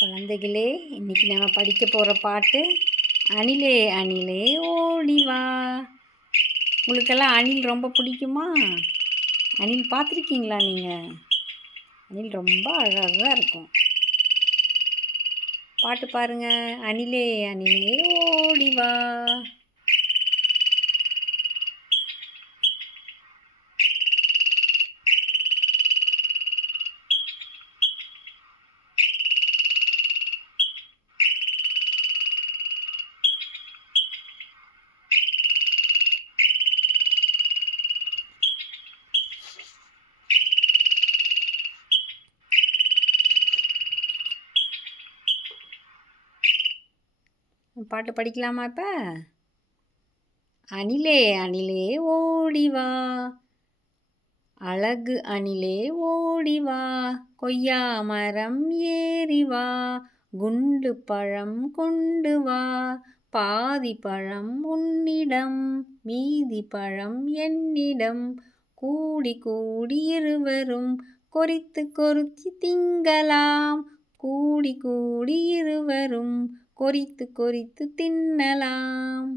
குழந்தைகளே, இன்னைக்கு நம்ம படிக்க போகிற பாட்டு அணிலே அணிலே ஓடி வா. உங்களுக்கெல்லாம் அணில் ரொம்ப பிடிக்குமா? அணில் பார்த்துருக்கீங்களா நீங்கள்? அணில் ரொம்ப அழகாக இருக்கும். பாட்டு பாருங்க. அணிலே அணிலே ஓடி வா. பாட்டு படிக்கலாமா இப்போ? அணிலே அணிலே ஓடி வா, அழகு அணிலே ஓடி வா, கொய்யா மரம் ஏறி வா, குண்டு பழம் கொண்டு வா, பாதி பழம் உன்னிடம் மீதி பழம் என்னிடம், கூடி கூடி இருவரும் கொறித்து கொறித்து திங்கலாம், கூடி கூடி இருவரும் கொறித்து கொறித்து தின்னலாம்.